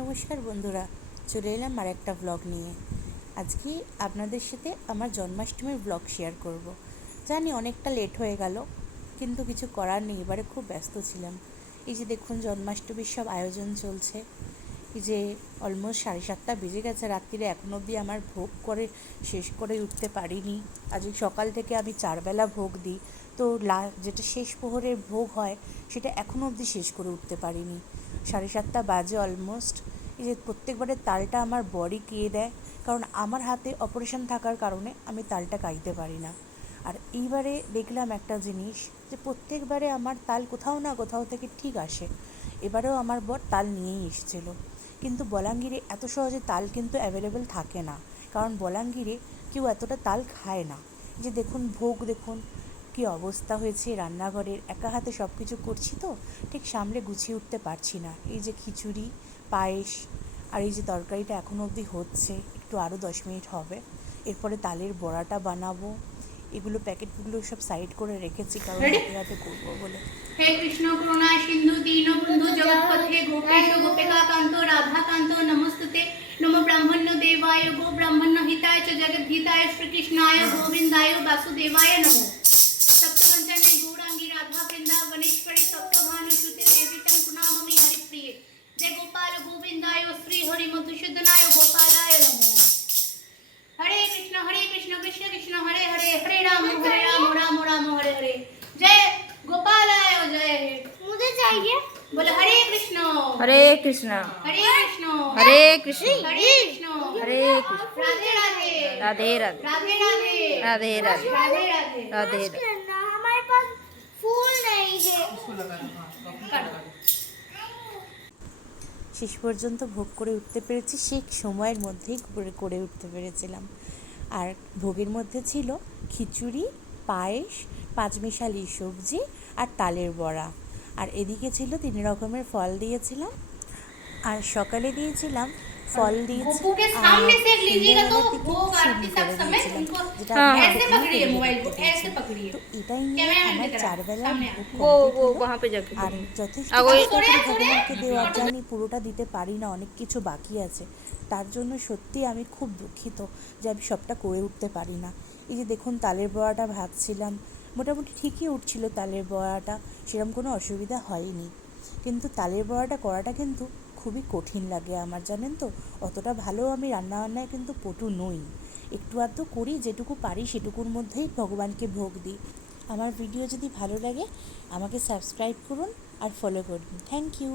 নমস্কার বন্ধুরা, চলে এলাম আর একটা ব্লগ নিয়ে। আজকে আপনাদের সাথে আমার জন্মাষ্টমীর ব্লগ শেয়ার করব। জানি অনেকটা লেট হয়ে গেল, কিন্তু কিছু করার নেই, এবারে খুব ব্যস্ত ছিলাম। এই যে দেখুন, জন্মাষ্টমীর সব আয়োজন চলছে। এই যে অলমোস্ট 7:30 বেজে গেছে রাত্রিরে, এখনও অবধি আমার ভোগ করে শেষ করে উঠতে পারিনি। আজকে সকাল থেকে আমি 4 বেলা ভোগ দিই, তো যেটা শেষ প্রহরের ভোগ হয় সেটা এখনও অবধি শেষ করে উঠতে পারিনি। 7:30 বাজে অলমোস্ট। এই যে প্রত্যেকবারে তালটা আমার বরই কিয়ে দেয়, কারণ আমার হাতে অপারেশন থাকার কারণে আমি তালটা কাইতে পারি না। আর এইবারে দেখলাম একটা জিনিস, যে প্রত্যেকবারে আমার তাল কোথাও না কোথাও থেকে ঠিক আসে। এবারেও আমার বর তাল নিয়েই এসেছিলো, কিন্তু বলাঙ্গীরে এত সহজে তাল কিন্তু অ্যাভেলেবেল থাকে না, কারণ বলাঙ্গীরে কেউ এতটা তাল খায় না। যে দেখুন ভোগ, দেখুন কী অবস্থা হয়েছে রান্নাঘরের, একা হাতে সব কিছু করছি তো ঠিক সামলে গুছিয়ে উঠতে পারছি না। এই যে খিচুড়ি, পায়েস, আর এই যে তরকারিটা এখনও অবধি হচ্ছে, একটু আরও 10 মিনিট হবে। এরপরে তালের বড়াটা বানাবো। এগুলো প্যাকেটগুলো সব সাইড করে রেখেছি, কারণ হাতে হাতে করবো বলে। हे कृष्ण करुणा सिंधु दीनबंधु जगत्पते गोपेश गोपिकाकांत राधाकांत नमस्तुते नमो ब्राह्मण्य देवाय गो ब्राह्मण्य हिताय च जगद्धिताय श्रीकृष्णाय गोविंदाय वासुदेवाय नमो सप्तपंचमे गौरांगी राधा वृंदावनेश्वरी सप्तभानुसुते देवी तं प्रणमामि हरिप्रिये जय गोपाल गोविंदाय श्री हरि मधुसूदनाय गोपालाय नमो हरे कृष्ण कृष्ण कृष्ण हरे हरे हरे राम राम राम हरे हरे जय गोपालाय जय। मुझे चाहिए बोले हरे कृष्ण हरे कृष्ण हरे कृष्ण हरे कृष्ण हरे कृष्ण हरे कृष्ण राधे राधे राधे राधे राधे राधे राधे राधे राधे राधे राधे हमारे पास फूल नहीं है। শেষ পর্যন্ত ভোগ করে উঠতে পেরেছি, সেই সময়ের মধ্যেই করে উঠতে পেরেছিলাম। আর ভোগের মধ্যে ছিল খিচুড়ি, পায়েস, পাঁচমিশালি সবজি আর তালের বড়া। আর এদিকে ছিল 3 রকমের ফল দিয়েছিলাম, আর সকালে দিয়েছিলাম ফল দিয়েছি, আর সন্ধ্যাবেলার দিকে সিন্নি করে দিয়েছিলাম, যেটা তো এটাই নিয়ে আমার 4 বেলার ভোগ वो वहाँ पे जाके আর যথেষ্ট চেষ্টা করি ভগবানকে দেওয়ার, জানি পুরোটা দিতে পারি না, অনেক কিছু বাকি আছে। তার জন্য সত্যি আমি খুব দুঃখিত যে আমি সবটা করে উঠতে পারি না। এই যে দেখুন, তালের বড়াটা ভাজছিলাম, মোটামুটি ঠিকই উঠছিল তালের বড়াটা, সেরকম কোনো অসুবিধা হয়নি। কিন্তু তালের বড়াটা করাটা কিন্তু খুবই কঠিন লাগে আমার, জানেন তো। অতটা ভালো আমি রান্নাবান্নায় কিন্তু পটু নই, একটু আধটু করি, যেটুকু পারি সেটুকুর মধ্যেই ভগবানকে ভোগ দিই। আমার ভিডিও যদি ভালো লাগে আমাকে সাবস্ক্রাইব করুন আর ফলো করুন। Thank you.